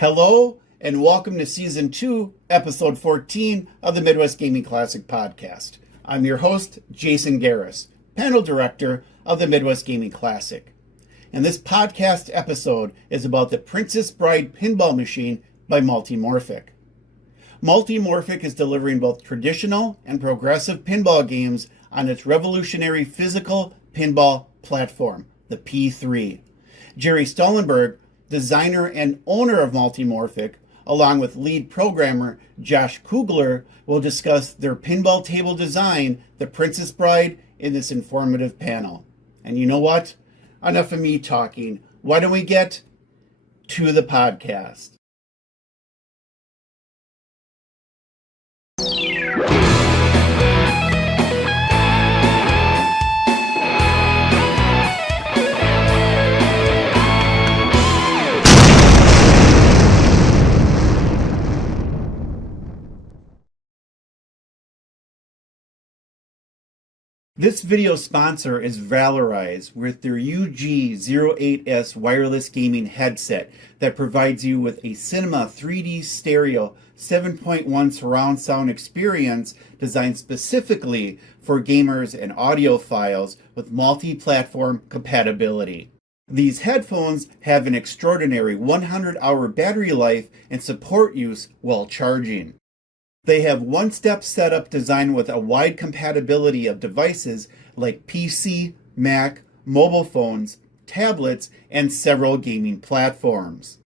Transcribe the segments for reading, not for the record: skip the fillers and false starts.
Hello, and welcome to Season 2, Episode 14 of the Midwest Gaming Classic Podcast. I'm your host, Jason Garris, Panel Director of the Midwest Gaming Classic. And this podcast episode is about the Princess Bride pinball machine by Multimorphic. Multimorphic is delivering both traditional and progressive pinball games on its revolutionary physical pinball platform, the P3. Gerry Stellenberg, designer and owner of Multimorphic, along with lead programmer Josh Kugler, will discuss their pinball table design, the Princess Bride, in this informative panel. And you know what? Enough of me talking. Why don't we get to the podcast? This video sponsor is Valorise with their UG08S wireless gaming headset that provides you with a cinema 3D stereo 7.1 surround sound experience designed specifically for gamers and audiophiles with multi-platform compatibility. These headphones have an extraordinary 100-hour battery life and support use while charging. They have one-step setup designed with a wide compatibility of devices like PC, Mac, mobile phones, tablets, and several gaming platforms.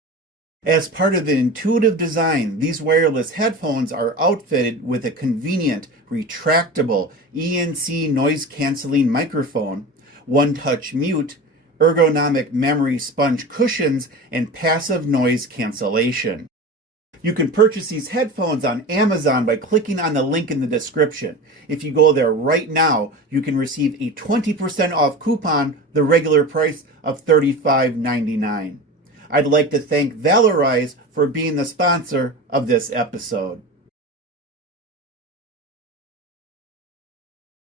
As part of the intuitive design, these wireless headphones are outfitted with a convenient, retractable ENC noise-canceling microphone, one-touch mute, ergonomic memory sponge cushions, and passive noise cancellation. You can purchase these headphones on Amazon by clicking on the link in the description. If you go there right now, you can receive a 20% off coupon, the regular price of $35.99. I'd like to thank Valorise for being the sponsor of this episode.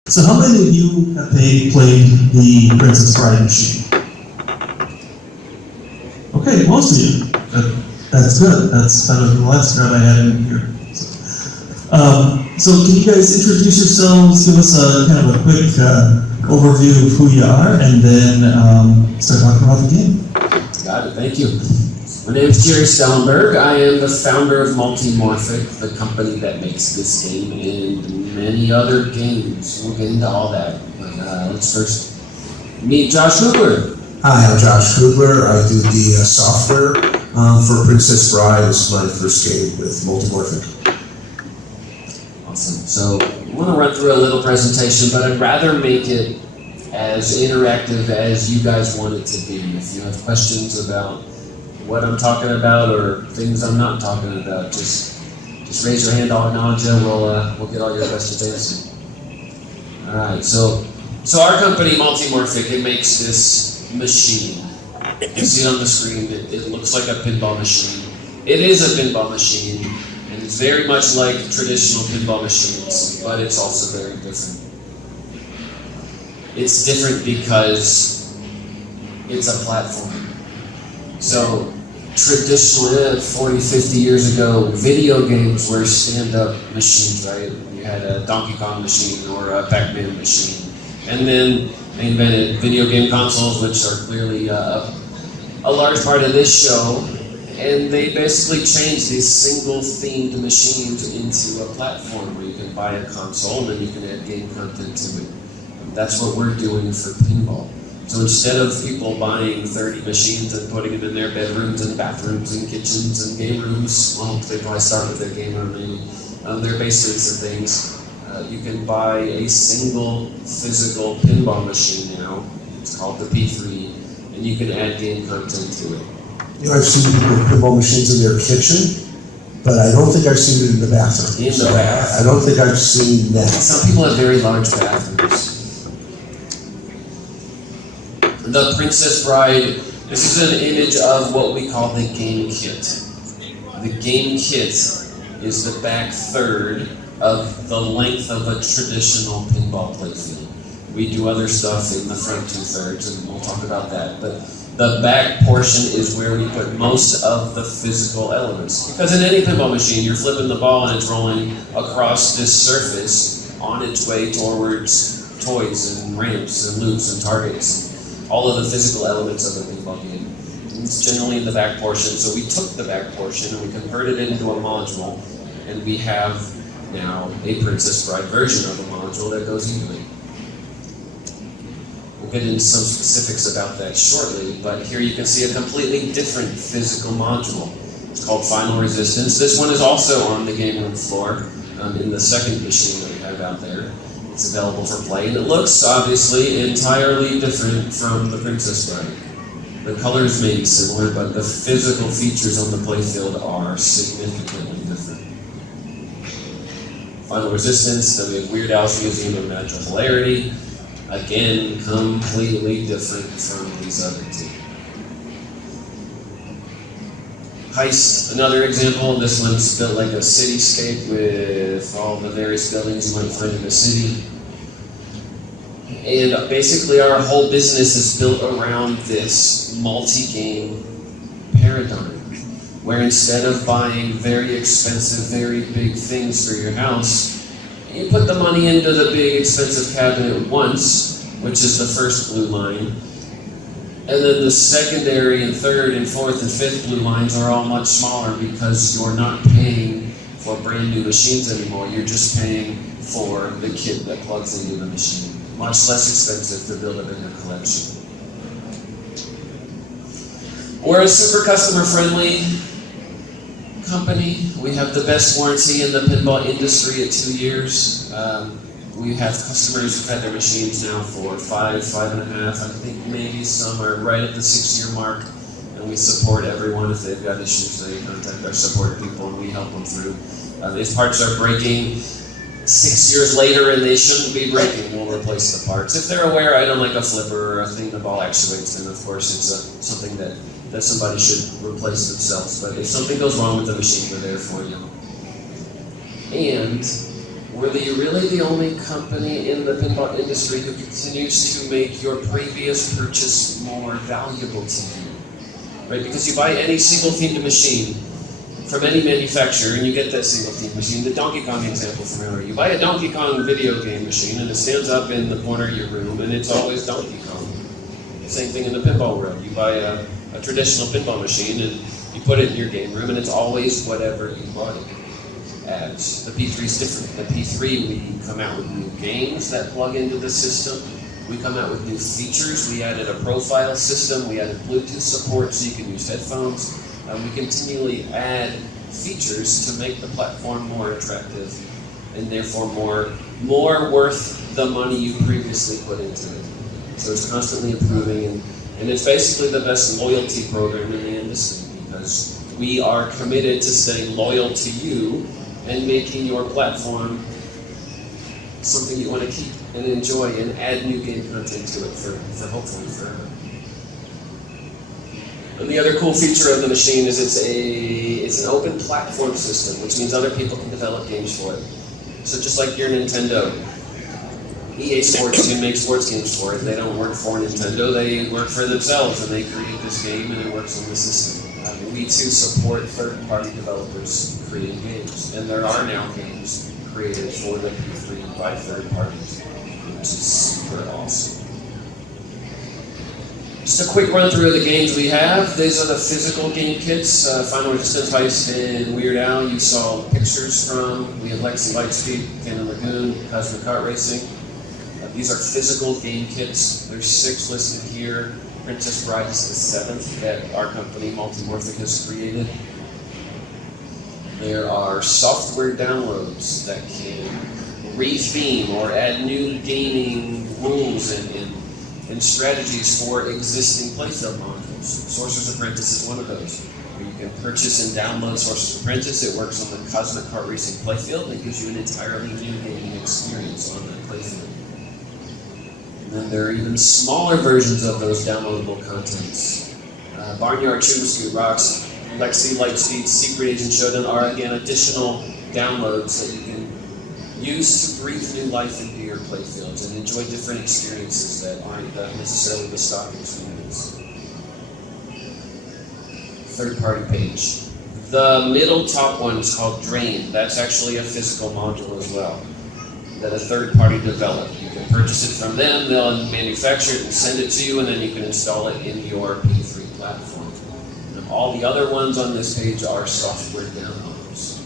So how many of you have played the Princess Bride machine? Okay, most of you. That's good. That's kind of the last crowd I had in here. So can you guys introduce yourselves, give us a kind of a quick overview of who you are, and then start talking about the game. Got it. Thank you. My name is Gerry Stellenberg. I am the founder of Multimorphic, the company that makes this game and many other games. We'll get into all that. But let's first meet Josh Kugler. Hi, I'm Josh Kugler. I do the software for Princess Bride. This is my first game with Multimorphic. Awesome. So I want to run through a little presentation, but I'd rather make it as interactive as you guys want it to be. If you have questions about what I'm talking about or things I'm not talking about, just raise your hand. I'll acknowledge you. We'll get all your questions answered. All right. So our company, Multimorphic, it makes this machine. You see it on the screen. It looks like a pinball machine. It is a pinball machine, and it's very much like traditional pinball machines, but it's also very different. It's different because it's a platform. So traditionally, 40, 50 years ago, video games were stand-up machines, right? You had a Donkey Kong machine or a Pac-Man machine. And then they invented video game consoles, which are clearly a large part of this show. And they basically changed these single-themed machines into a platform where you can buy a console and then you can add game content to it. That's what we're doing for pinball. So instead of people buying 30 machines and putting them in their bedrooms and bathrooms and kitchens and game rooms, well, they probably start with their game room and their basements and things. You can buy a single physical pinball machine now. It's called the P3, and you can add game content to it. You know, I've seen people with pinball machines in their kitchen, but I don't think I've seen it in the bathroom. In the bathroom. I don't think I've seen that. Some people have very large bathrooms. The Princess Bride, this is an image of what we call the game kit. The game kit is the back third of the length of a traditional pinball playfield. We do other stuff in the front 2/3, and we'll talk about that. But The back portion is where we put most of the physical elements. Because in any pinball machine, you're flipping the ball and it's rolling across this surface on its way towards toys and ramps and loops and targets, and all of the physical elements of the pinball game. And it's generally in the back portion, so we took the back portion and we converted it into a module, and we have now a Princess Bride version of a module that goes into it. We'll get into some specifics about that shortly, but here you can see a completely different physical module. It's called Final Resistance. This one is also on the game room floor in the second machine that we have out there. It's available for play, and it looks obviously entirely different from the Princess Bride. The colors may be similar, but the physical features on the playfield are significantly different. Final Resistance, then we have Weird Al's Museum of Natural Hilarity. Again, completely different from these other two. Heist, another example. This one's built like a cityscape with all the various buildings you might find in a city. And basically our whole business is built around this multi-game paradigm, where instead of buying very expensive, very big things for your house, you put the money into the big expensive cabinet once, which is the first blue line, and then the secondary and third and fourth and fifth blue lines are all much smaller because you're not paying for brand new machines anymore. You're just paying for the kit that plugs into the machine. Much less expensive to build a bigger collection. We're a super customer friendly company. We have the best warranty in the pinball industry at 2 years. We have customers who've had their machines now for 5.5. I think maybe some are right at the 6-year mark, and we support everyone. If they've got issues, they contact our support people and we help them through. If parts are breaking 6 years later and they shouldn't be breaking, we'll replace the parts. If they're a wear item like a flipper or a thing the ball actuates, then of course it's something that somebody should replace themselves. But if something goes wrong with the machine, we're there for you. And we're really the only company in the pinball industry who continues to make your previous purchase more valuable to you. Right? Because you buy any single-themed machine from any manufacturer and you get that single-themed machine. The Donkey Kong example from earlier. You buy a Donkey Kong video game machine and it stands up in the corner of your room and it's always Donkey Kong. Same thing in the pinball world. You buy a traditional pinball machine and you put it in your game room and it's always whatever you bought it as. The P3 is different. The P3, we come out with new games that plug into the system. We come out with new features. We added a profile system. We added Bluetooth support so you can use headphones. We continually add features to make the platform more attractive and therefore more worth the money you previously put into it. So it's constantly improving, and it's basically the best loyalty program in the industry because we are committed to staying loyal to you and making your platform something you want to keep and enjoy and add new game content to it for hopefully forever. And the other cool feature of the machine is it's an open platform system, which means other people can develop games for it. So just like your Nintendo, EA Sports can make sports games for it. They don't work for Nintendo, they work for themselves, and they create this game and it works on the system. We too support third-party developers creating games, and there are now games created for the P3 by third parties, which is super awesome. Just a quick run through of the games we have. These are the physical game kits. Final Resistance, Heist, and Weird Al. You saw pictures from. We have Lexi Lightspeed, Cannon Lagoon, Cosmic Kart Racing. These are physical game kits. There's 6 listed here. Princess Bride is the 7th that our company, Multimorphic, has created. There are software downloads that can re-theme or add new gaming rules and strategies for existing playfield modules. Sorcerer's Apprentice is one of those, where you can purchase and download Sorcerer's Apprentice. It works on the Cosmic Kart Racing playfield and it gives you an entirely new gaming experience on that playfield. And then there are even smaller versions of those downloadable contents. Barnyard Shooting Scoot Rocks, Lexi Lightspeed, Secret Agent Showdown are again additional downloads that you can use to breathe new life into your playfields and enjoy different experiences that aren't necessarily the stock experience. third-party page. The middle top one is called Drain. That's actually a physical module as well that a third party developed. You can purchase it from them, they'll manufacture it and send it to you, and then you can install it in your P3 platform. And all the other ones on this page are software downloads.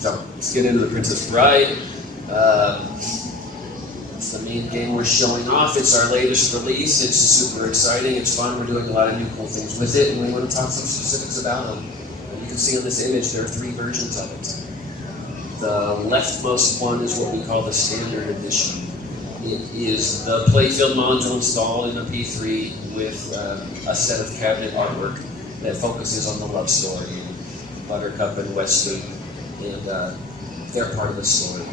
So let's get into the Princess Bride. It's the main game we're showing off. It's our latest release. It's super exciting. It's fun. We're doing a lot of new cool things with it, and we want to talk some specifics about them. You can see on this image there are 3 versions of it. The leftmost one is what we call the standard edition. It is the playfield module installed in a P3 with a set of cabinet artwork that focuses on the love story. Buttercup and Wesley, and they're part of the story.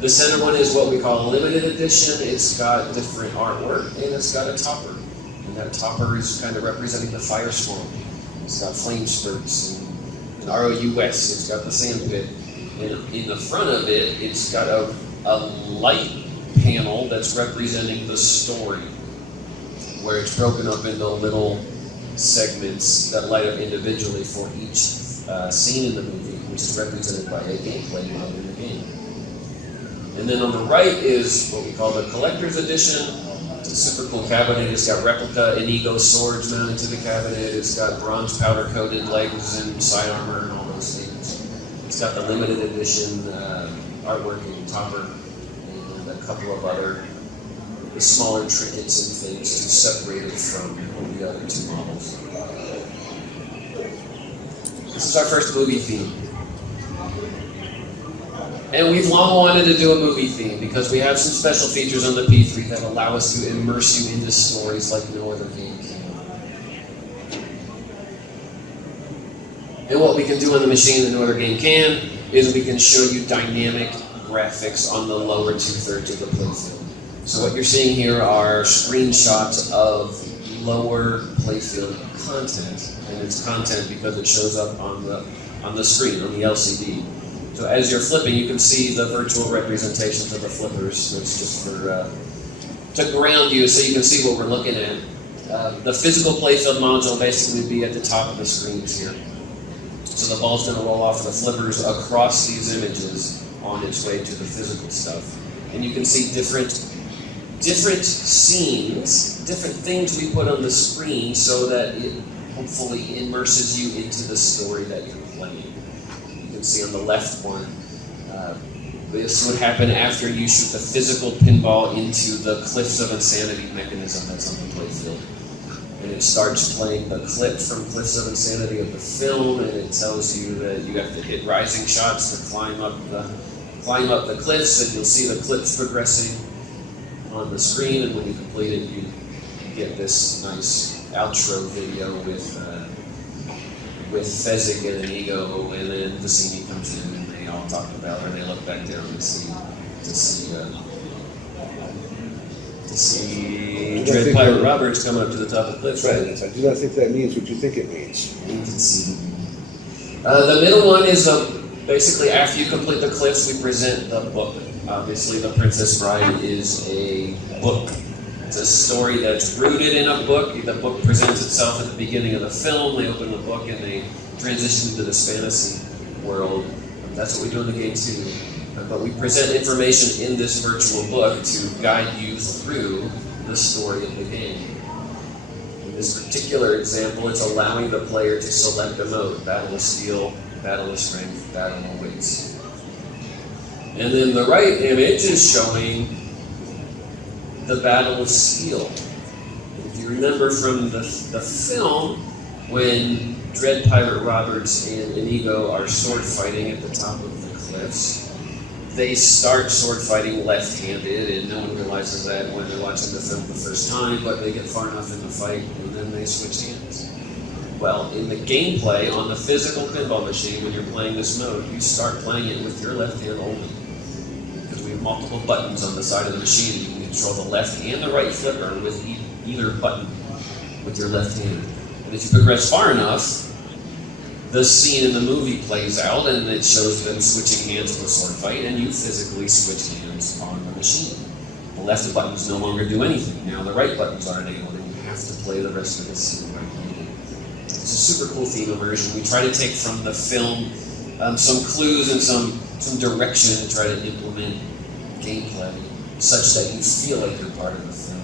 The center one is what we call a limited edition. It's got different artwork, and it's got a topper. And that topper is kind of representing the fire swamp. It's got flame spurts and ROUS. It's got the sand pit. And in the front of it, it's got a light panel that's representing the story, where it's broken up into little segments that light up individually for each scene in the movie, which is represented by a gameplay mode in the game. And then on the right is what we call the collector's edition. It's a super cool cabinet. It's got replica Inigo swords mounted to the cabinet. It's got bronze powder coated legs and side armor and all those things. It's got the limited edition artwork and topper and a couple of other smaller trinkets and things to separate it from the other 2 models. This is our first movie theme. And we've long wanted to do a movie theme because we have some special features on the P3 that allow us to immerse you into stories like no other game can. And what we can do on the machine that no other game can is we can show you dynamic graphics on the lower 2/3 of the playfield. So what you're seeing here are screenshots of lower playfield content, and it's content because it shows up on the screen, on the LCD. So as you're flipping, you can see the virtual representations of the flippers. That's just for to ground you, so you can see what we're looking at. The physical playfield module basically would be at the top of the screens here. So the ball's going to roll off of the flippers across these images on its way to the physical stuff. And you can see different scenes, different things we put on the screen so that it hopefully immerses you into the story that you're playing. You can see on the left one, this would happen after you shoot the physical pinball into the Cliffs of Insanity mechanism that's on the playfield. And it starts playing the clip from Cliffs of Insanity of the film, and it tells you that you have to hit rising shots to climb up the cliffs, and you'll see the clips progressing on the screen. And when you complete it, you get this nice outro video with Fezzik and Inigo, and then Vicini comes in, and they all talk about, or they look back down to see Dread Pirate Roberts coming up to the top of the cliff. That's right. I do not think that means what you think it means. The middle one is basically after you complete the cliffs, we present the book. Obviously, The Princess Bride is a book. It's a story that's rooted in a book. The book presents itself at the beginning of the film. They open the book and they transition into this fantasy world. That's what we do in the game too. But we present information in this virtual book to guide you through the story of the game. In this particular example, it's allowing the player to select a mode: Battle of Steel, Battle of Strength, Battle of Wits. And then the right image is showing the Battle of Steel. If you remember from the film, when Dread Pirate Roberts and Inigo are sword fighting at the top of the cliffs, they start sword fighting left-handed, and no one realizes that when they're watching the film the first time, but they get far enough in the fight, and then they switch hands. Well, in the gameplay, on the physical pinball machine, when you're playing this mode, you start playing it with your left hand only. Because we have multiple buttons on the side of the machine. You can control the left and the right flipper with either button with your left hand. And if you progress far enough, the scene in the movie plays out, and it shows them switching hands in a sword fight, and you physically switch hands on the machine. The left buttons no longer do anything. Now the right buttons are enabled, and you have to play the rest of the scene right. It's a super cool theme immersion. We try to take from the film some clues and some direction to try to implement gameplay such that you feel like you're part of the film.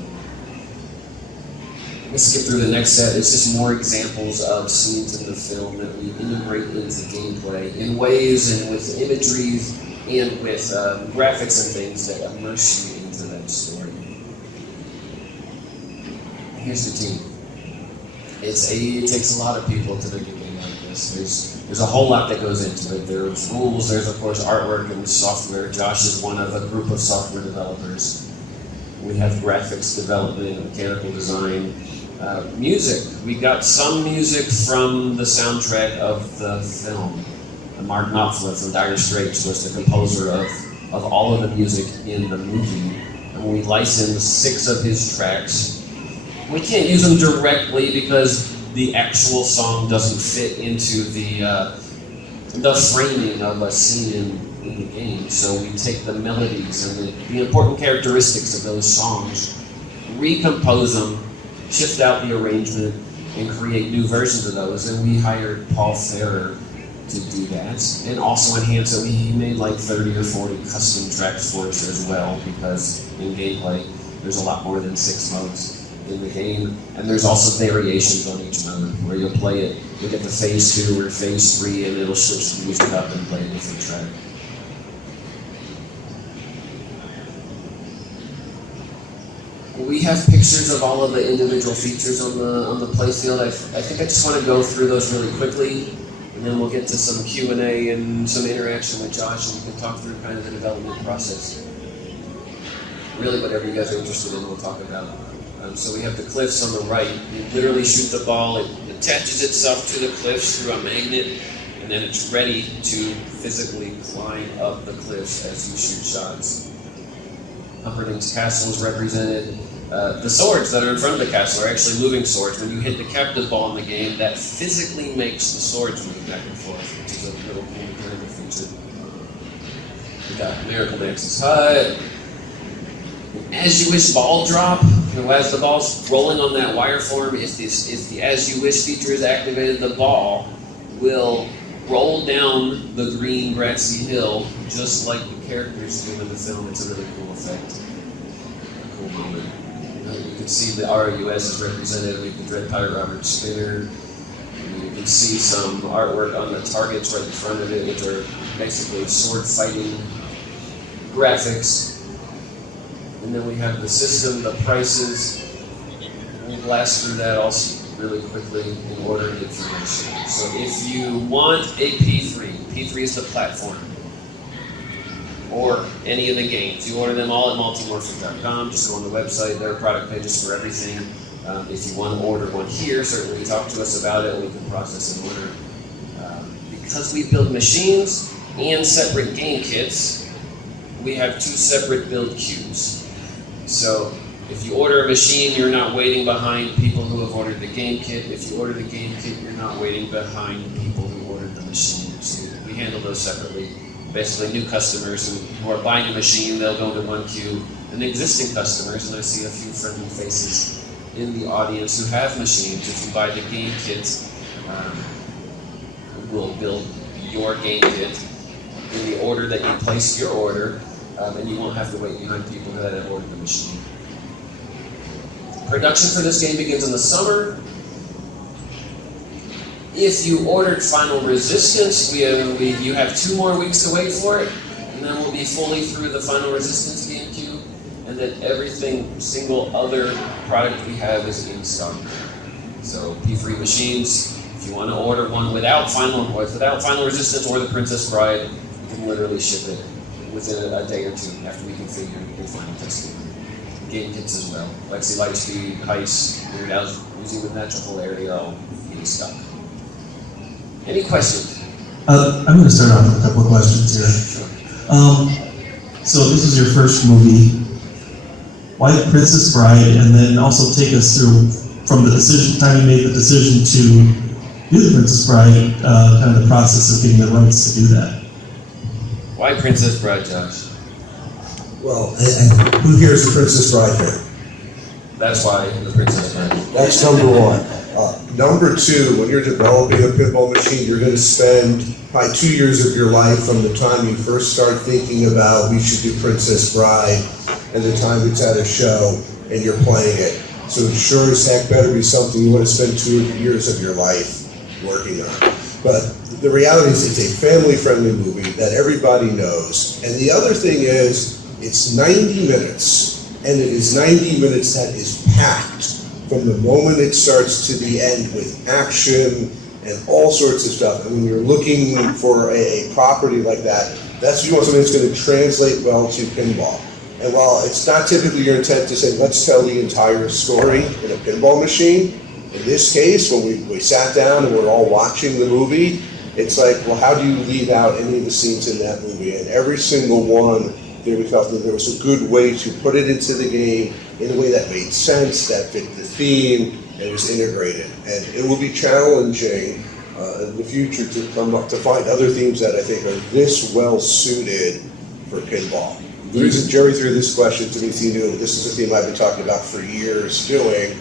We'll skip through the next set. It's just more examples of scenes in the film that we integrate into gameplay in ways and with imagery and with graphics and things that immerse you into that story. Here's the team. It takes a lot of people to make a game like this. There's a whole lot that goes into it. There's rules, there's of course artwork and software. Josh is one of a group of software developers. We have graphics development, mechanical design, music. We got some music from the soundtrack of the film. Mark Knopfler from Dire Straits was the composer of all of the music in the movie. And we licensed 6 of his tracks. We can't use them directly because the actual song doesn't fit into the framing of a scene in the game. So we take the melodies and the important characteristics of those songs, recompose them, shift out the arrangement, and create new versions of those. And we hired Paul Ferrer to do that, and also enhance it. He made like 30 or 40 custom tracks for us as well, because in gameplay, there's a lot more than 6 modes in the game, and there's also variations on each mode, where you'll play it, you'll get to phase 2 or phase 3, and it'll switch the music up and play a different track. We have pictures of all of the individual features on the playfield. I think I just want to go through those really quickly, and then we'll get to some Q&A and some interaction with Josh, and we can talk through kind of the development process. Really, whatever you guys are interested in, we'll talk about. So we have the cliffs on the right. You literally shoot the ball, it attaches itself to the cliffs through a magnet, and then it's ready to physically climb up the cliffs as you shoot shots. Humperdinck's castle is represented. The swords that are in front of the castle are actually moving swords. When you hit the captive ball in the game, that physically makes the swords move back and forth, which is a little cool mechanical feature. We got Miracle Max's hut. As You Wish ball drop. As the ball's rolling on that wire form, if the As You Wish feature is activated, the ball will roll down the green grassy hill just like the characters do in the film. It's a really cool effect. A cool moment. You can see the RUS is represented. We have the Dread Pirate Robert Spinner. You can see some artwork on the targets right in front of it, which are basically sword fighting graphics. And then we have the system, the prices. We'll blast through that also really quickly in ordering information. So if you want a P3 is the platform, or any of the games, you order them all at multimorphic.com. Just go on the website, there are product pages for everything. If you want to order one here, certainly talk to us about it, and we can process an order. Because we build machines and separate game kits, we have 2 separate build queues. So if you order a machine, you're not waiting behind people who have ordered the game kit. If you order the game kit, you're not waiting behind people who ordered the machine. So we handle those separately. Basically, new customers who are buying a machine, they'll go into one queue. And existing customers, and I see a few friendly faces in the audience who have machines, if you buy the game kit, we'll build your game kit in the order that you place your order. And you won't have to wait behind people that have ordered the machine. Production for this game begins in the summer. If you ordered Final Resistance, you have 2 more weeks to wait for it, and then we'll be fully through the Final Resistance game queue, and then single other product we have is in stock. So P3 machines, if you want to order one without Final Resistance or the Princess Bride, you can literally ship it within a day or 2 after we configure your final testing. Game kits as well. Lexi Lightspeed, Heist, Weird Al's using the natural polarity, all in stock. Any questions? I'm going to start off with a couple of questions here. Sure. So this was your first movie. Why Princess Bride? And then also take us through from the time you made the decision to do the Princess Bride, kind of the process of getting the rights to do that. Why Princess Bride, Josh? Well, and who here is a Princess Bride fan? That's why the Princess Bride. That's number 1. Number two, when you're developing a pinball machine, you're going to spend probably 2 years of your life from the time you first start thinking about we should do Princess Bride and the time it's at a show and you're playing it. So it sure as heck better be something you want to spend 2 years of your life working on. But the reality is it's a family-friendly movie that everybody knows. And the other thing is it's 90 minutes, and it is 90 minutes that is packed from the moment it starts to the end with action and all sorts of stuff. And when you're looking for a property like that, that's you want something that's going to translate well to pinball. And while it's not typically your intent to say, let's tell the entire story in a pinball machine, in this case, when we sat down and we're all watching the movie, it's like, well, how do you leave out any of the scenes in that movie? And every single one, we felt that there was a good way to put it into the game in a way that made sense, that fit the theme, and was integrated. And it will be challenging in the future to come up to find other themes that I think are this well suited for pinball. The reason Gerry threw this question to me, he knew this is a theme I've been talking about for years doing.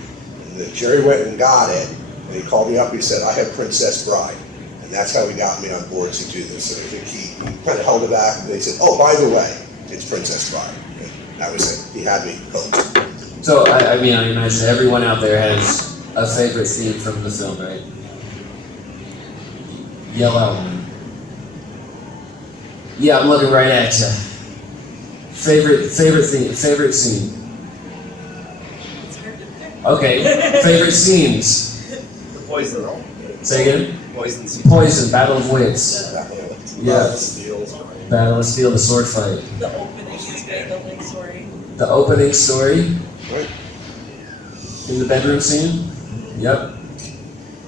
And Gerry went and got it, and he called me up. He said, "I have Princess Bride," and that's how he got me on board to do this. And I think he kind of held it back, and they said, "Oh, by the way, it's Princess Bride." And that was it. He had me hooked. So, I mean, I imagine everyone out there has a favorite theme from the film, right? Yell out one. Yeah, I'm looking right at you. Favorite theme, favorite scene. Okay, favorite scenes. The poison. Say again? Poison. Poison, Battle of Wits. Yeah. Battle of Steel, the sword fight. The opening story. The opening story. Right. In the bedroom scene. Yep.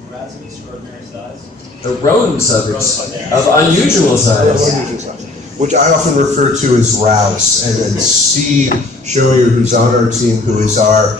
Rats of extraordinary size. The rodents of unusual size. Which I often refer to as Rouse, and then Steve Schroyer, who's on our team, who is our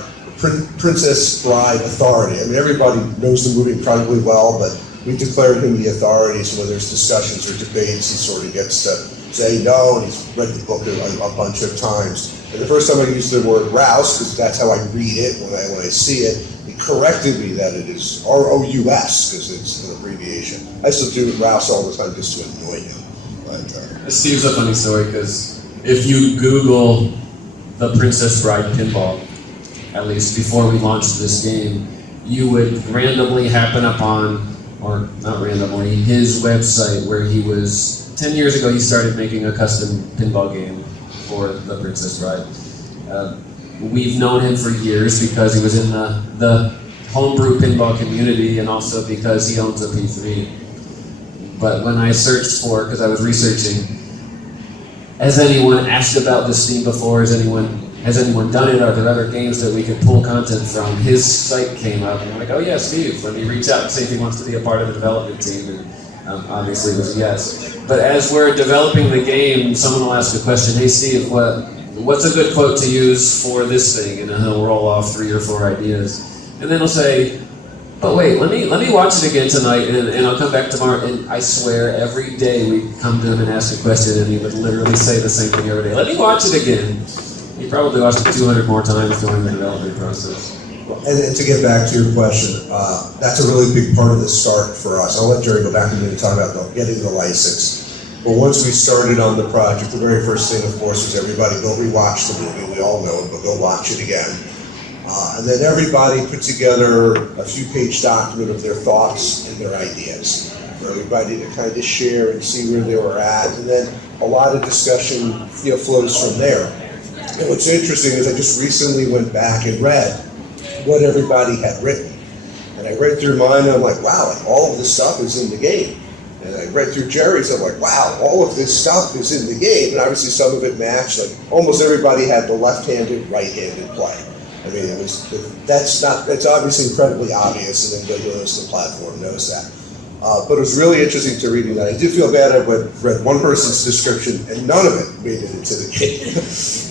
Princess Bride authority. I mean, everybody knows the movie incredibly well, but we declared him the authority, so when there's discussions or debates, he sort of gets to say no, and he's read the book a bunch of times. And the first time I used the word Rouse, because that's how I read it when I see it, he corrected me that it is R-O-U-S, because it's an abbreviation. I still do Rouse all the time just to annoy him. But, Steve's a funny story because if you Google the Princess Bride pinball, at least before we launched this game, you would randomly happen upon, or not randomly, his website where he was, 10 years ago he started making a custom pinball game for the Princess Bride. We've known him for years because he was in the homebrew pinball community and also because he owns a P3. But when I searched for, because I was researching, has anyone asked about this theme before? Has anyone done it? Are there other games that we could pull content from? His site came up, and I'm like, oh yeah, Steve. Let me reach out and see if he wants to be a part of the development team. And obviously it was a yes. But as we're developing the game, someone will ask a question, hey Steve, what's a good quote to use for this thing? And then he'll roll off 3 or 4 ideas. And then he'll say, but wait, let me watch it again tonight, and I'll come back tomorrow. And I swear, every day we come to him and ask a question, and he would literally say the same thing every day. Let me watch it again. He probably watched it 200 more times during the development process. And to get back to your question, that's a really big part of the start for us. I'll let Gerry go back in a minute and talk about getting the license. But once we started on the project, the very first thing, of course, was everybody go rewatch the movie. We all know it, but go watch it again. And then everybody put together a few-page document of their thoughts and their ideas for everybody to kind of share and see where they were at. And then a lot of discussion flows from there. And what's interesting is I just recently went back and read what everybody had written. And I read through mine, and I'm like, wow, like all of this stuff is in the game. And I read through Gerry's, I'm like, wow, all of this stuff is in the game. And obviously some of it matched, like almost everybody had the left-handed, right-handed play. I mean, that's obviously incredibly obvious, and anybody who knows the platform knows that. But it was really interesting to reading that. I did feel bad. I read one person's description, and none of it made it into the game.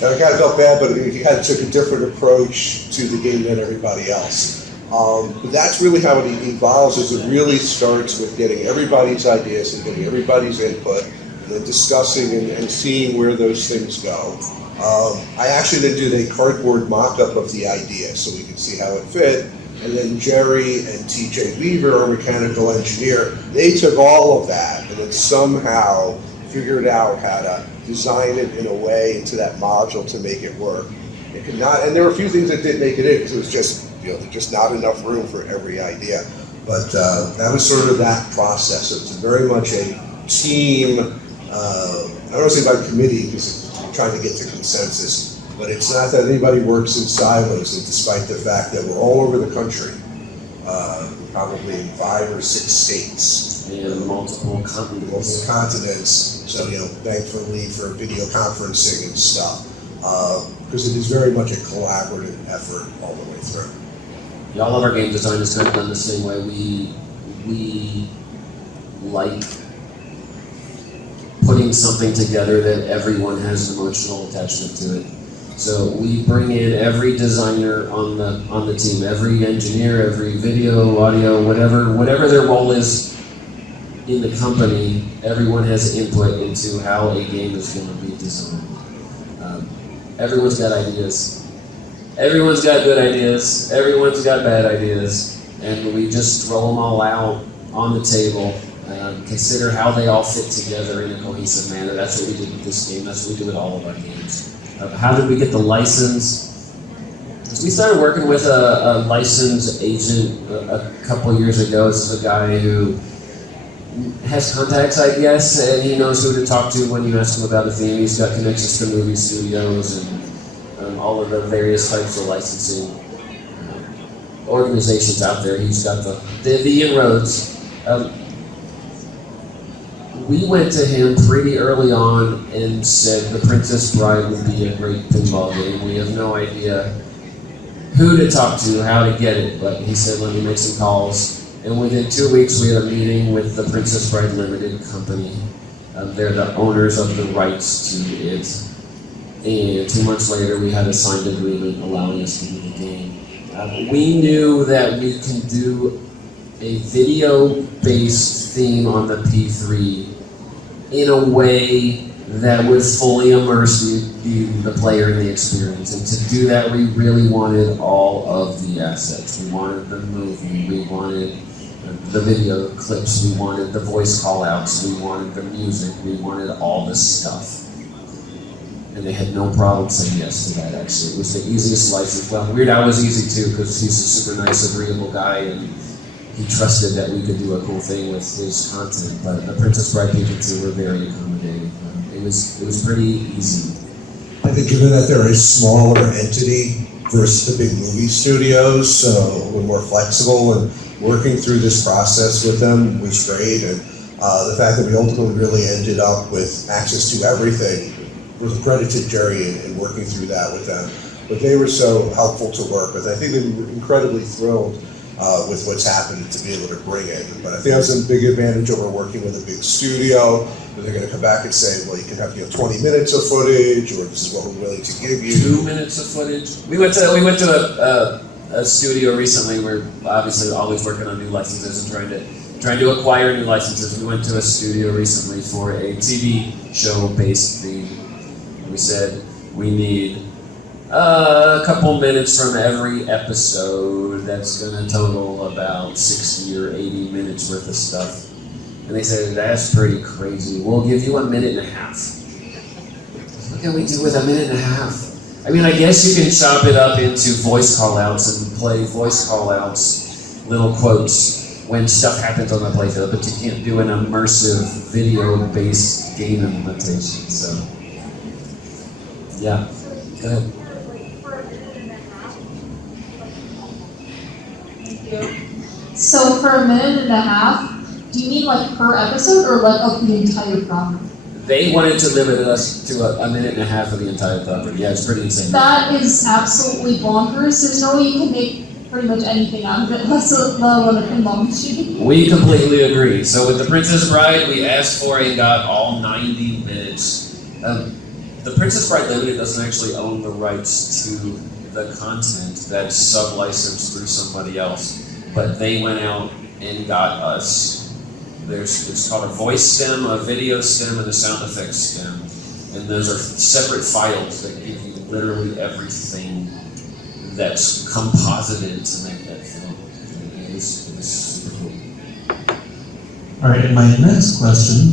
And I kind of felt bad, but he kind of took a different approach to the game than everybody else. But that's really how it evolves, is it really starts with getting everybody's ideas and getting everybody's input, and then discussing and seeing where those things go. I actually then did a cardboard mock-up of the idea so we could see how it fit. And then Gerry and TJ Weaver, our mechanical engineer, they took all of that and then somehow figured out how to design it in a way into that module to make it work. It could not, and there were a few things that didn't make it in because it was just, there's just not enough room for every idea. But that was sort of that process. It was very much a team, I don't want to say by committee because it's trying to get to consensus, but it's not that anybody works in silos, and despite the fact that we're all over the country, probably in 5 or 6 states. And multiple continents. So, thankfully for video conferencing and stuff, because it is very much a collaborative effort all the way through. Yeah, all of our game design is kind of done the same way. We like putting something together that everyone has an emotional attachment to it. So we bring in every designer on the team, every engineer, every video, audio, whatever their role is in the company. Everyone has input into how a game is going to be designed. Everyone's got ideas. Everyone's got good ideas. Everyone's got bad ideas, and we just throw them all out on the table. Consider how they all fit together in a cohesive manner. That's what we did with this game. That's what we do with all of our games. How did we get the license? We started working with a licensed agent a couple years ago. This is a guy who has contacts, I guess, and he knows who to talk to when you ask him about a theme. He's got connections to movie studios and all of the various types of licensing organizations out there. He's got the inroads. We went to him pretty early on and said The Princess Bride would be a great pinball game. We have no idea who to talk to, how to get it, but he said, let me make some calls. And within 2 weeks, we had a meeting with the Princess Bride Limited Company. They're the owners of the rights to it. And 2 months later, we had a signed agreement allowing us to do the game. We knew that we can do a video-based theme on the P3 in a way that would fully immerse the player in the experience. And to do that, we really wanted all of the assets. We wanted the movie, we wanted the video clips, we wanted the voice call-outs, we wanted the music, we wanted all the stuff. And they had no problem saying yes to that, actually. It was the easiest license. Well, Weird Al was easy too, because he's a super nice, agreeable guy, and he trusted that we could do a cool thing with his content. But the Princess Bride people too were very accommodating. It was pretty easy. I think given that they're a smaller entity versus the big movie studios, so we're more flexible, and working through this process with them was great. And the fact that we ultimately really ended up with access to everything was a credit to Gerry in working through that with them. But they were so helpful to work with. I think they were incredibly thrilled with what's happened to be able to bring it. But I think that's a big advantage over working with a big studio. They're going to come back and say, well, you can have 20 minutes of footage, or this is what we're willing to give you. 2 minutes of footage. We went to a studio recently. We're obviously always working on new licenses and trying to acquire new licenses. We went to a studio recently for a TV show based theme. We said we need a couple minutes from every episode. That's going to total about 60 or 80 minutes worth of stuff. And they said, that's pretty crazy. We'll give you 1.5 minutes. What can we do with 1.5 minutes? I mean, I guess you can chop it up into voice call-outs and play voice call-outs, little quotes, when stuff happens on the playfield, but you can't do an immersive video-based game implementation, so. Yeah, go ahead. So for 1.5 minutes, do you mean like per episode or like of the entire property? They wanted to limit us to 1.5 minutes of the entire property. Yeah, it's pretty insane. That is absolutely bonkers. There's no way you can make pretty much anything out of it, let alone a pinball machine. We completely agree. So with the Princess Bride, we asked for and got all 90 minutes. The Princess Bride Limited doesn't actually own the rights to the content that's sub-licensed through somebody else, but they went out and got us. It's called a voice stem, a video stem, and a sound effects stem. And those are separate files that give you literally everything that's composited to make that film. It was super cool. All right, and my next question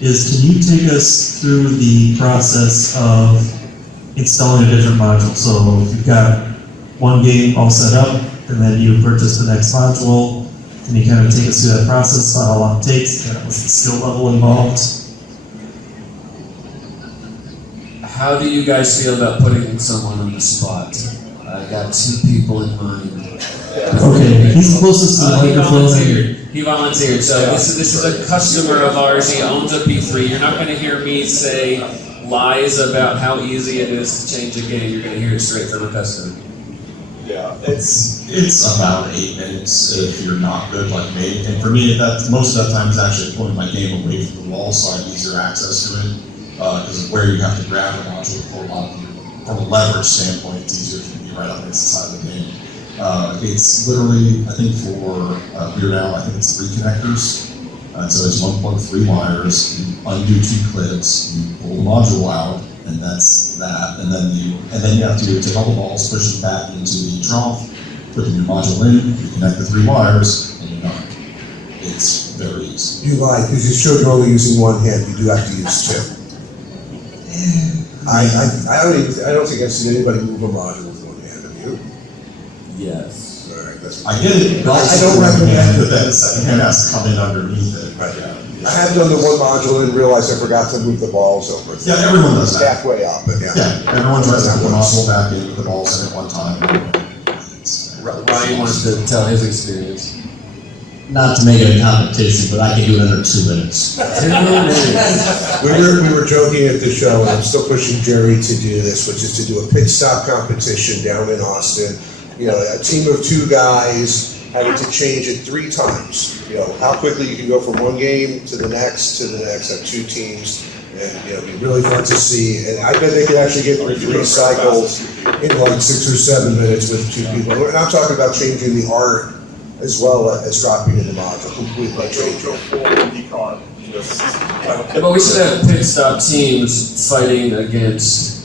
is, can you take us through the process of installing a different module? So if you've got one game all set up, and then you purchase the next module, can you kind of take us through that process, how long it takes, kind of what's the skill level involved? How do you guys feel about putting someone on the spot? I got two people in mind. Okay, he's closest to the microphone. He volunteered. So this is a customer of ours. He owns a P3. You're not going to hear me say lies about how easy it is to change a game. You're going to hear it straight from a customer. Yeah. It's about 8 minutes if you're not good like me. And for me, most of that time is actually pulling my game away from the wall so I have easier access to it. Because where you have to grab a module for a lot of people, from a leverage standpoint, it's easier to be right up against the side of the game. It's literally, I think for Baird now, I think it's 3 connectors. So it's 1.3 wires. You undo 2 clips, you pull the module out, and that's that. And then you have to take all the balls, push them back into the trough, put the new module in, you connect the 3 wires, and you're done. It's very easy. You lied, because you showed you're only using one hand, you do have to use 2. I don't think I've seen anybody move a module with one hand, have you? Yes. All right, that's. I get it. I don't recommend that the second hand has to come in underneath it. Right. I have done the one module and realized I forgot to move the balls over. Yeah, everyone does that. Halfway up, but yeah. Yeah, everyone tries to put the module back in with the balls in at one time. Ryan wants to tell his experience. Not to make it a competition, but I can do it under 2 minutes. 2 minutes. We were joking at the show, and I'm still pushing Gerry to do this, which is to do a pit stop competition down in Austin. You know, a team of 2 guys having to change it 3 times. You know, how quickly you can go from one game to the next, have 2 teams. And, you know, it'd be really fun to see. And I bet they could actually get through 3 cycles in like 6 or 7 minutes with 2 people. And I'm talking about changing the art as well as dropping in the module, completely changing. But we should have pit stop teams competing against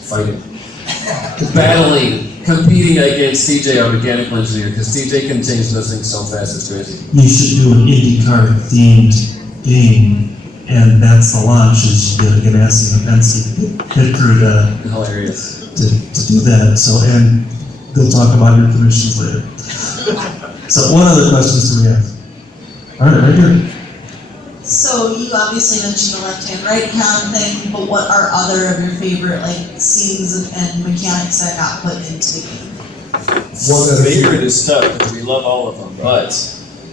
TJ, our mechanical engineer, because TJ can change those things so fast, it's crazy. You should do an IndyCar themed game, and that's the launch, is you get a Ganassi and a Penske pit crew Hilarious. to do that. So, and they'll talk about your commissions later. So what other questions do we have? All right, right here. So you obviously mentioned the left-hand, right-hand thing, but what are other of your favorite scenes and mechanics that got put into the game? Favorite is tough because we love all of them, but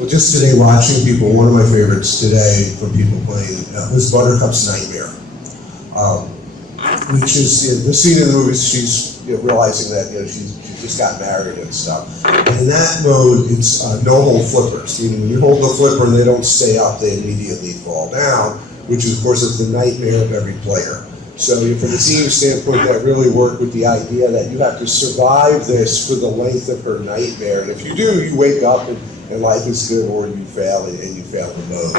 Well, just today watching people, one of my favorites today from people playing was Buttercup's Nightmare, which is the scene in the movie. She's realizing that she just got married and stuff. And in that mode, it's no hold flippers. Meaning when you hold the flipper and they don't stay up, they immediately fall down, which is, of course, is the nightmare of every player. So from the team standpoint, that really worked with the idea that you have to survive this for the length of her nightmare. And if you do, you wake up and life is good, or you fail and you fail the mode.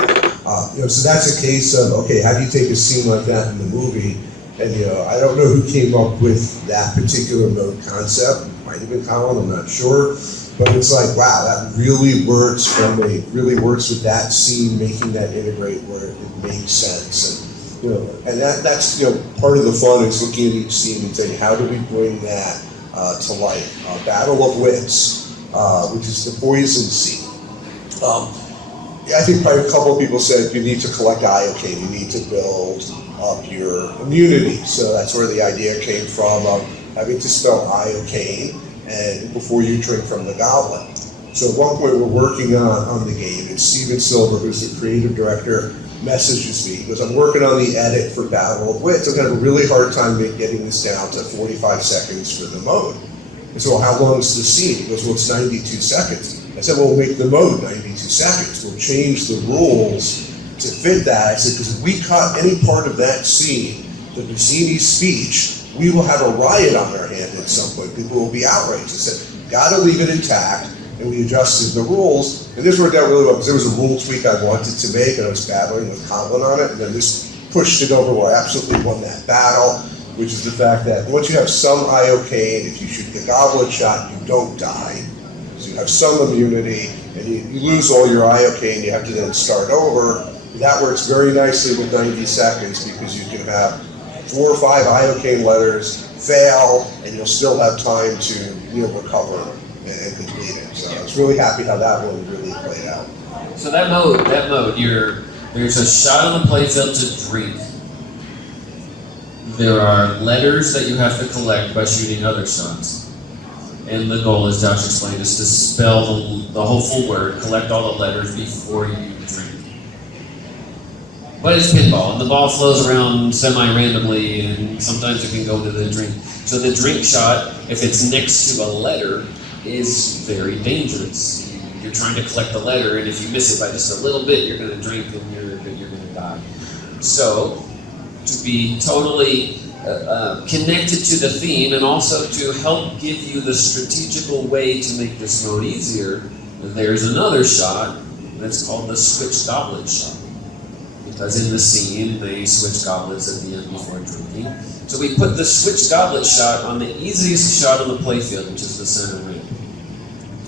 So that's a case of, okay, how do you take a scene like that in the movie? And I don't know who came up with that particular mode concept. Might have been Colin, I'm not sure. But it's like, wow, that really works with that scene, making that integrate where it makes sense. And that's part of the fun is looking at each scene and saying, how do we bring that to life? Battle of Wits, which is the poison scene. I think probably a couple of people said you need to collect iocane, you need to build up your immunity. So that's where the idea came from, having to spell iocane and before you drink from the goblet. So at one point we're working on the game, and Steven Silver, who's the creative director, messages me. He goes, I'm working on the edit for Battle of Wits. I'm going to have a really hard time getting this down to 45 seconds for the mode. I said, well, how long is the scene? He goes, well, it's 92 seconds. I said, well, we'll make the mode 92 seconds. We'll change the rules to fit that. I said, because if we cut any part of that scene, the Bazzini's speech, we will have a riot on our hand at some point. People will be outraged. I said, got to leave it intact. And we adjusted the rules. And this worked out really well because there was a rule tweak I wanted to make, and I was battling with Colin on it. And then this pushed it over where I absolutely won that battle. which is the fact that once you have some iocane, if you shoot the goblet shot, you don't die. So you have some immunity, and you lose all your iocane, you have to then start over. That works very nicely with 90 seconds because you can have 4 or 5 iocane letters fail, and you'll still have time to recover and complete it. So I was really happy how that one really played out. So that mode, there's a shot on the playfield to drink. There are letters that you have to collect by shooting other shots. And the goal, as Josh explained, is to spell the whole full word, collect all the letters before you drink. But it's pinball, and the ball flows around semi-randomly, and sometimes it can go into the drink. So the drink shot, if it's next to a letter, is very dangerous. You're trying to collect the letter, and if you miss it by just a little bit, you're going to drink and you're going to die. So, to be totally connected to the theme, and also to help give you the strategical way to make this mode easier, there's another shot that's called the switch goblet shot. Because in the scene, they switch goblets at the end before drinking. So we put the switch goblet shot on the easiest shot on the playfield, which is the center ring.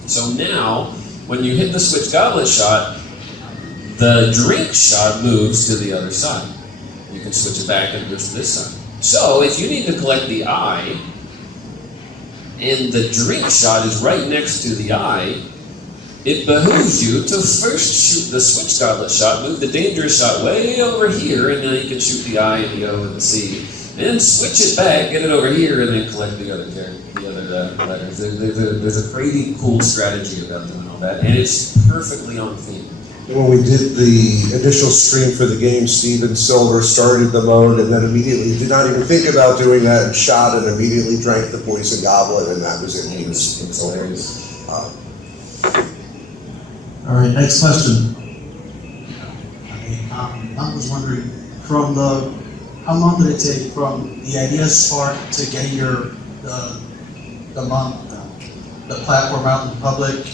So now, when you hit the switch goblet shot, the drink shot moves to the other side. You can switch it back and it moves to this side. So if you need to collect the eye, and the drink shot is right next to the eye, it behooves you to first shoot the switch goblet shot, move the dangerous shot way over here, and then you can shoot the eye and the O and the C. Then switch it back, get it over here, and then collect the other letters. There's a pretty cool strategy about doing all that, and it's perfectly on theme. And when we did the initial stream for the game, Steven Silver started the mode and then immediately did not even think about doing that and shot and immediately drank the poison goblet, and that was it. It's hilarious. All right, next question. I was wondering, how long did it take from the idea spark to getting the platform out in the public,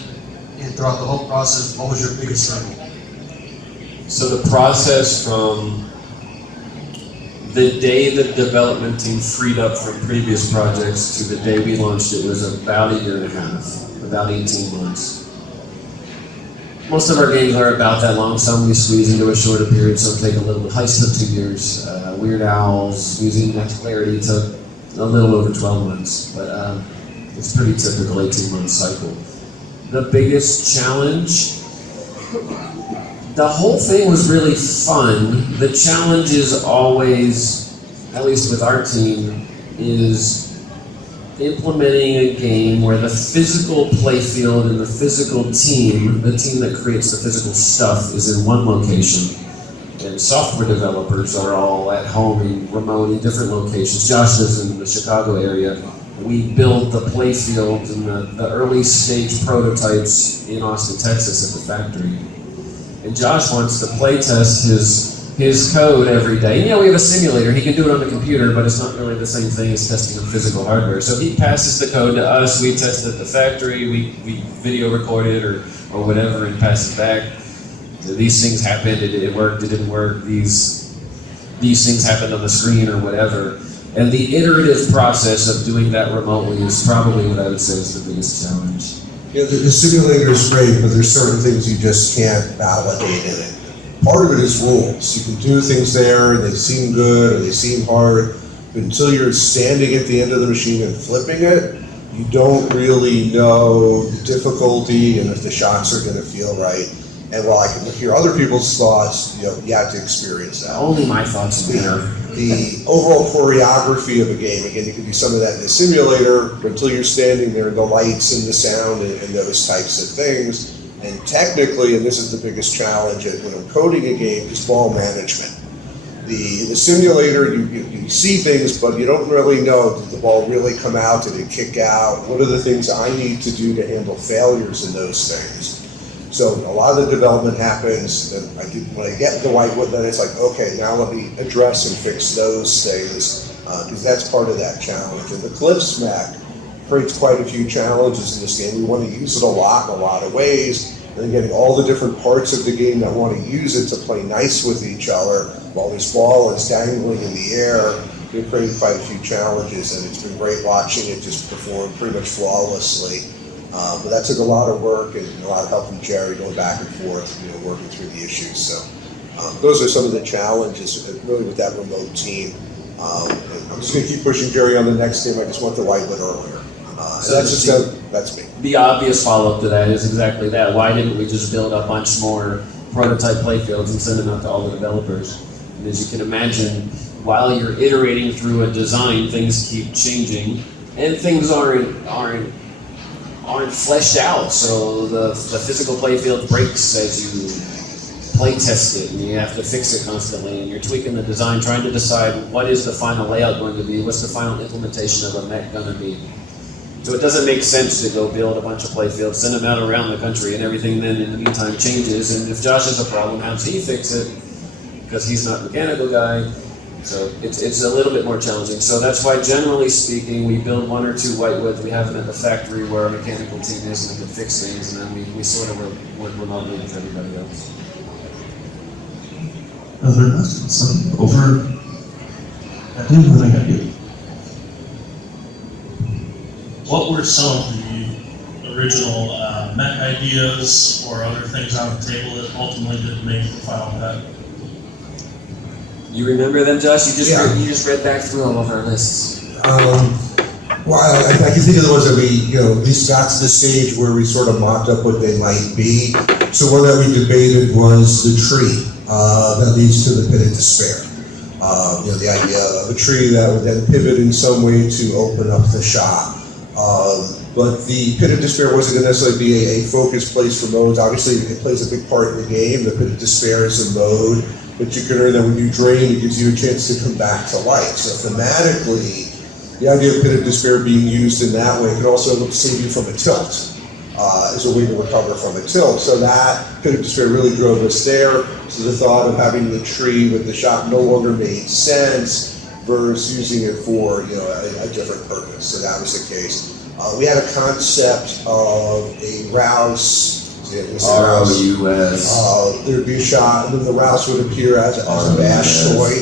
and throughout the whole process, what was your biggest struggle? So the process from the day the development team freed up from previous projects to the day we launched it was about 1.5 years, about 18 months. Most of our games are about that long. Some we squeeze into a shorter period, some take a little bit. Heist took 2 years. Weird Owls, using Next Clarity took a little over 12 months, but it's pretty typical 18-month cycle. The biggest challenge, the whole thing was really fun. The challenge is always, at least with our team, is implementing a game where the physical playfield and the physical team, the team that creates the physical stuff, is in one location. And software developers are all at home in remote, in different locations. Josh lives in the Chicago area. We built the playfield and the early stage prototypes in Austin, Texas at the factory. And Josh wants to play test his code every day. We have a simulator. He can do it on the computer, but it's not really the same thing as testing on physical hardware. So he passes the code to us. We test it at the factory. We video record it or whatever and pass it back. These things happened. It worked. It didn't work. These things happened on the screen or whatever. And the iterative process of doing that remotely is probably what I would say is the biggest challenge. Yeah, the simulator is great, but there's certain things you just can't validate in it. Part of it is rules. You can do things there, and they seem good, or they seem hard, but until you're standing at the end of the machine and flipping it, you don't really know the difficulty and if the shots are going to feel right. And while I can hear other people's thoughts, you have to experience that. Only my thoughts matter. The overall choreography of a game, again, you can do some of that in the simulator, but until you're standing there, the lights and the sound and those types of things. And technically, and this is the biggest challenge when I'm coding a game, is ball management. In the simulator, you see things, but you don't really know, did the ball really come out, did it kick out? What are the things I need to do to handle failures in those things? So a lot of the development happens, and when I get the whitewood, then it's like, okay, now let me address and fix those things, because that's part of that challenge. And the cliff smack creates quite a few challenges in this game. We want to use it a lot in a lot of ways, and then getting all the different parts of the game that want to use it to play nice with each other while this ball is dangling in the air. been creating quite a few challenges, and it's been great watching it just perform pretty much flawlessly. But that took a lot of work and a lot of help from Gerry going back and forth, working through the issues. So those are some of the challenges really with that remote team. And I'm just going to keep pushing Gerry on the next game. I just want the whitewood earlier. So that's me. The obvious follow-up to that is exactly that. Why didn't we just build a bunch more prototype playfields and send them out to all the developers? And as you can imagine, while you're iterating through a design, things keep changing, and things aren't fleshed out. So the physical playfield breaks as you play test it, and you have to fix it constantly. And you're tweaking the design, trying to decide what is the final layout going to be, what's the final implementation of a mech going to be. So it doesn't make sense to go build a bunch of playfields, send them out around the country, and everything then in the meantime changes. And if Josh has a problem, how does he fix it? Because he's not a mechanical guy. So it's a little bit more challenging. So that's why, generally speaking, we build one or two whitewoods. We have them at the factory where our mechanical team is, and we can fix things, and then we sort of work remotely with everybody else. Other questions? Over. I think I got you. What were some of the original mech ideas or other things on the table that ultimately didn't make the final cut? You remember them, Josh? You just read back through all of our lists. Well, I can think of the ones that we, at least got to the stage where we sort of mocked up what they might be. So one that we debated was the tree that leads to the pit of despair. The idea of a tree that would then pivot in some way to open up the shop. But the pit of despair wasn't going to necessarily be a focused place for modes. Obviously, it plays a big part in the game. The pit of despair is a mode, but you can earn that when you drain, it gives you a chance to come back to life. So thematically, the idea of pit of despair being used in that way could also save you from a tilt, as a way to recover from a tilt. So that pit of despair really drove us there. So the thought of having the tree with the shop no longer made sense versus using it for a different purpose. So that was the case. We had a concept of a rouse. ROUS. There'd be a shot, and then the rouse would appear as a bash toy.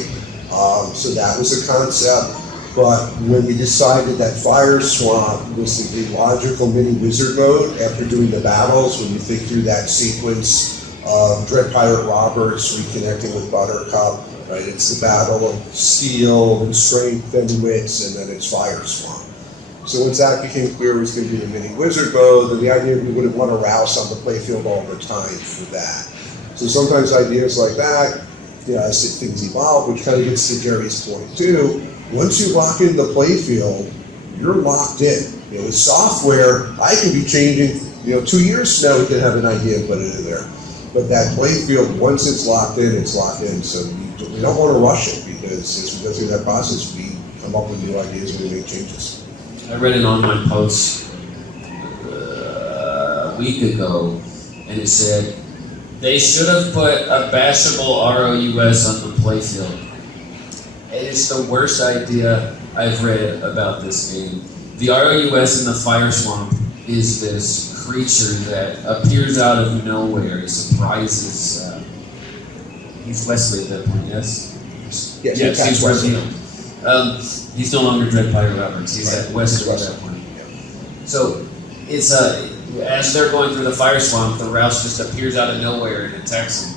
So that was the concept. But when we decided that Fire Swamp was the logical mini wizard mode after doing the battles, when you think through that sequence of Dread Pirate Roberts reconnecting with Buttercup, right? It's the battle of steel and strength and wits, and then it's Fire Swamp. So once that became clear it was going to be the mini wizard mode, then the idea we would have won a rouse on the playfield all the time for that. So sometimes ideas like that, as things evolve, which kind of gets to Gerry's point too. Once you lock in the playfield, you're locked in. With software, I can be changing. 2 years from now, we can have an idea and put it in there. But that playfield, once it's locked in, it's locked in. So we don't want to rush it because as we go through that process, we come up with new ideas and we make changes. I read an online post a week ago, and it said they should have put a bashable ROUS on the playfield. It is the worst idea I've read about this game. The ROUS in the Fire Swamp is this creature that appears out of nowhere. He surprises. He's Wesley at that point, yes? Yes, he's Wesley. He's no longer Dread Pirate Roberts. He's at Wesley at that point. So it's as they're going through the Fire Swamp, the rouse just appears out of nowhere and attacks them.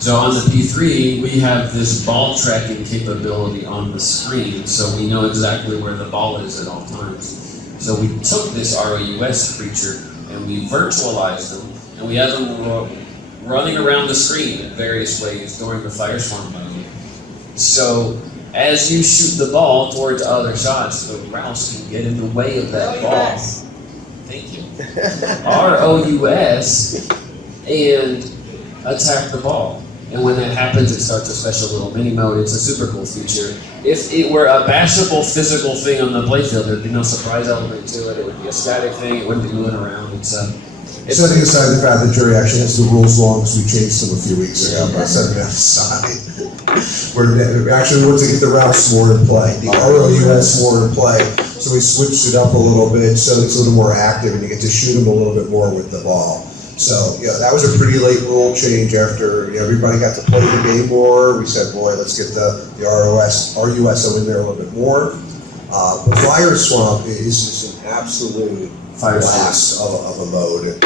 So on the P3, we have this ball tracking capability on the screen, so we know exactly where the ball is at all times. So we took this ROUS creature and we virtualized them, and we have them running around the screen in various ways during the Fire Swamp mode. So as you shoot the ball towards other shots, the rouse can get in the way of that ball. Thank you. ROUS and attack the ball. And when that happens, it starts a special little mini mode. It's a super cool feature. If it were a bashable physical thing on the playfield, there'd be no surprise element to it. It would be a static thing. It wouldn't be moving around. Setting aside the fact that Gerry actually has the rules long because we changed them a few weeks ago, but setting that aside. We're actually want to get the rouse more in play, the ROUS more in play. So we switched it up a little bit so it's a little more active and you get to shoot them a little bit more with the ball. So, yeah, that was a pretty late rule change after everybody got to play the game more. We said, boy, let's get the RUSO in there a little bit more. But Fire Swamp is just an absolute blast of a mode.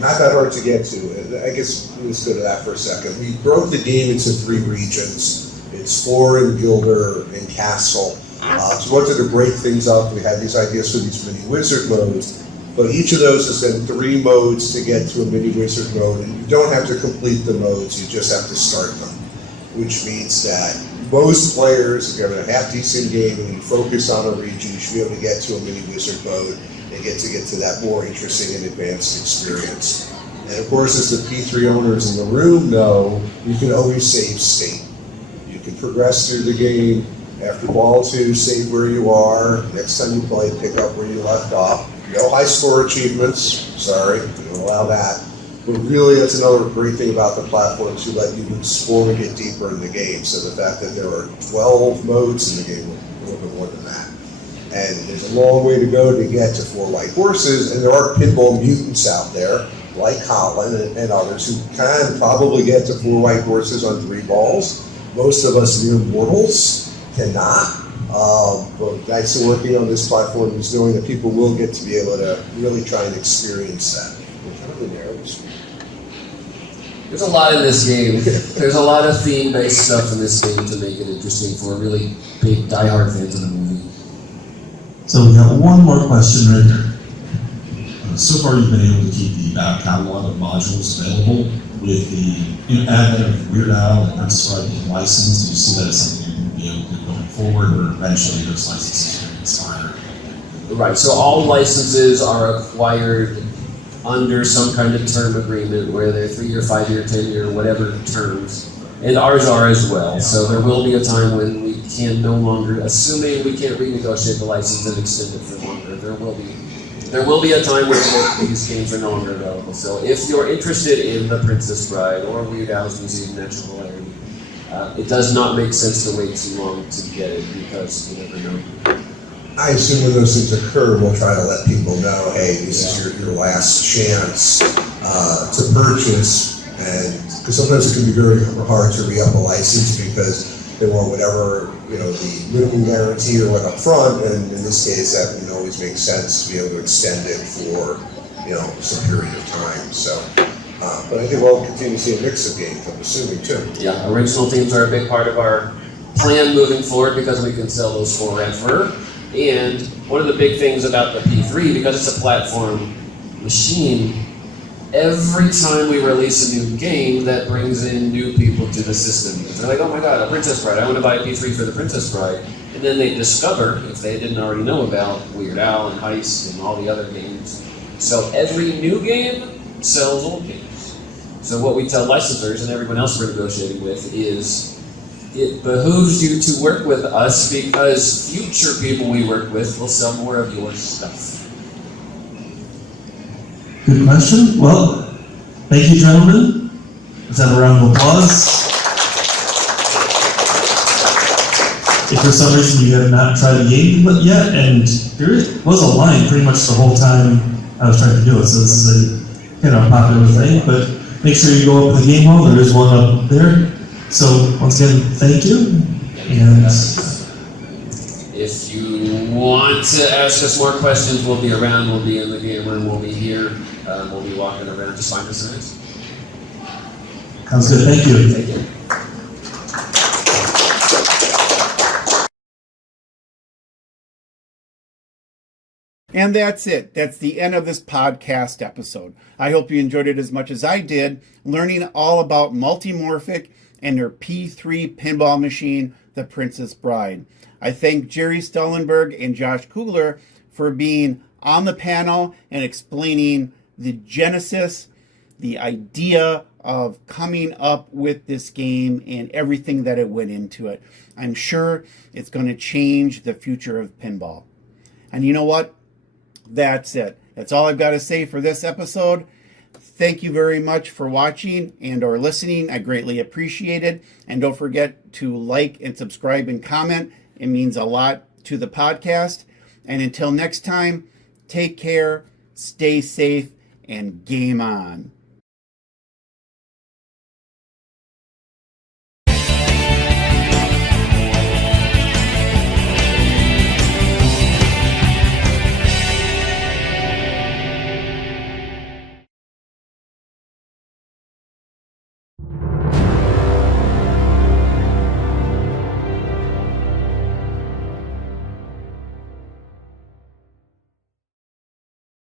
Not that hard to get to. I guess let's go to that for a second. We broke the game into 3 regions. It's Floor and Gilder and Castle. So we wanted to break things up. We had these ideas for these mini wizard modes. But each of those is then 3 modes to get to a mini wizard mode. And you don't have to complete the modes, you just have to start them. Which means that most players, if you're having a half-decent game and you focus on a region, you should be able to get to a mini wizard mode and get to that more interesting and advanced experience. And of course, as the P3 owners in the room know, you can always save state. You can progress through the game. After ball 2, save where you are. Next time you play, pick up where you left off. No high score achievements. Sorry, we don't allow that. But really, that's another great thing about the platform, to let you explore and get deeper in the game. So the fact that there are 12 modes in the game, a little bit more than that. And there's a long way to go to get to 4 white horses, and there are pinball mutants out there, like Colin and others, who can probably get to 4 white horses on 3 balls. Most of us mere mortals cannot. But that's working on this platform, is knowing that people will get to be able to really try and experience that. There's a lot in this game. There's a lot of theme-based stuff in this game to make it interesting for really big, die-hard fans of the movie. So we got one more question right here. So far you've been able to keep the back catalog of modules available. With the advent of Weird Al and Princess Bride being licensed, do you see that as something you will be able to do going forward, or eventually those licenses will expire? Right, so all licenses are acquired under some kind of term agreement, where they're 3-year, 5-year, 10-year, whatever terms, and ours are as well. So there will be a time when we can no longer, assuming we can't renegotiate the license and extend it for longer, there will be a time when these games are no longer available. So if you're interested in The Princess Bride or Weird Al's Museum of Natural Hilarity, it does not make sense to wait too long to get it, because you never know. I assume when those things occur, we'll try to let people know, hey, this is your last chance to purchase. And because sometimes it can be very hard to re-up a license because they want whatever, the minimum guarantee or what up front. And in this case, that wouldn't always make sense to be able to extend it for, some period of time. So, but I think we'll continue to see a mix of games, I'm assuming, too. Yeah, original themes are a big part of our plan moving forward, because we can sell those forever. And one of the big things about the P3, because it's a platform machine, every time we release a new game, that brings in new people to the system. They're like, oh my god, a Princess Bride, I want to buy a P3 for the Princess Bride. And then they discover, if they didn't already know about, Weird Al and Heist and all the other games. So every new game sells old games. So what we tell licensors and everyone else we're negotiating with is, it behooves you to work with us, because future people we work with will sell more of your stuff. Good question. Well, thank you, gentlemen. Let's have a round of applause. If for some reason you have not tried the game yet, and there was a line pretty much the whole time I was trying to do it, so this is a popular thing, but make sure you go up to the game hall. There is one up there. So once again, thank you. And if you want to ask us more questions, we'll be around. We'll be in the game room. We'll be here. We'll be walking around. Just find us in it. Sounds good. Thank you. Thank you. And that's it. That's the end of this podcast episode. I hope you enjoyed it as much as I did, learning all about Multimorphic and their P3 pinball machine, the Princess Bride. I thank Gerry Stellenberg and Josh Kugler for being on the panel and explaining the genesis, the idea of coming up with this game and everything that it went into it. I'm sure it's going to change the future of pinball. And you know what? That's it. That's all I've got to say for this episode. Thank you very much for watching and or listening. I greatly appreciate it. And don't forget to like and subscribe and comment. It means a lot to the podcast. And until next time, take care, stay safe, and game on.